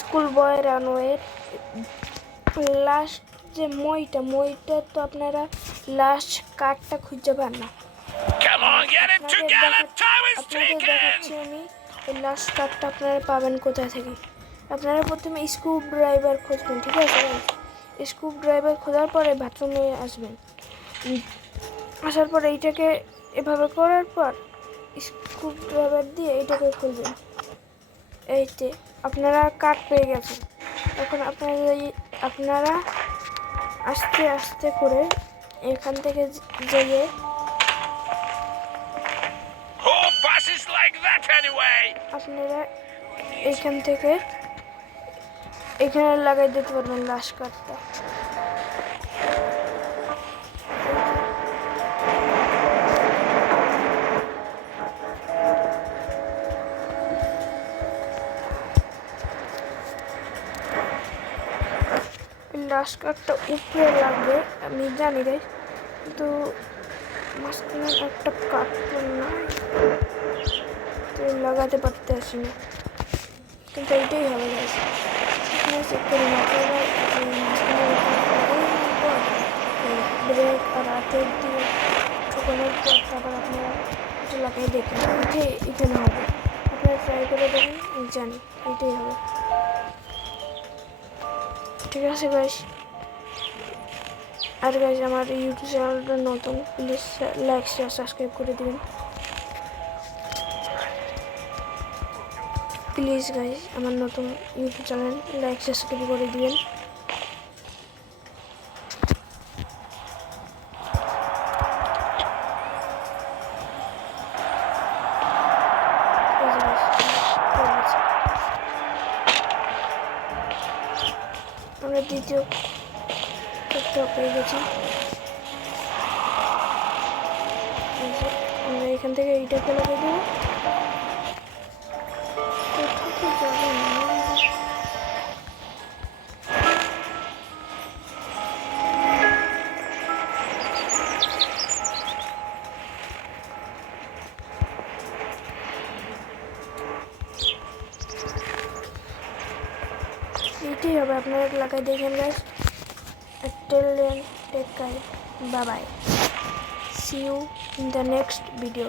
School বয় রানওয়ের last যে মইটা তো আপনারা লাস্ট কার্ডটা খুঁজে পান না। আপনাদের দেখাচ্ছি আমি এই লাস্ট কার্ডটা আপনারা পাবেন কোথায় থেকে। আপনারা প্রথমে স্ক্রু ড্রাইভার খুঁজবেন, ঠিক আছে? স্ক্রু ড্রাইভার খোঁজার পরে বাথরুমে আসবেন। আসার পরে এইটাকে এভাবে করার পর স্ক্রু ড্রাইভার দিয়ে এইটাকে খুলবেন। এইতে আপনারা কাট পেয়ে গেছেন। এখন আপনারা আস্তে আস্তে করে এখান থেকে যেয়ে আপনারা এইখান থেকে এখানে লাগাই দিতে পারবেন লাস্ট কাটটা। লাস্ট কার্ডটা উপরে লাগবে আমি জানি রে, কিন্তু মাঝখানে একটা কার্টুন নাই তো লাগাতে পারতে আসি না, কিন্তু এইটাই হবে গাইস। চেক করি না ব্রেক আর হাতের দিয়ে ঠোকানোর পর তারপর আপনারা এটা লাগাই দেখেন এখানে হবে। আপনারা ট্রাই করে দেখেন, আমি জানি এইটাই হবে। ঠিক আছে গাইস, আর গাইস আমার ইউটিউব চ্যানেলটা নতুন, প্লিজ লাইক শেয়ার সাবস্ক্রাইব করে দিবেন প্লিজ গাইস। আমার নতুন ইউটিউব চ্যানেল লাইক সাবস্ক্রাইব করে দিবেন। আমরা দ্বিতীয় পেয়ে গেছি। আমরা এখান থেকে এইটাকে লাগিয়ে দেবো। এইটাই হবে, আপনারা লাগাই দেখেন guys. Take care, bye bye, see you in the next video.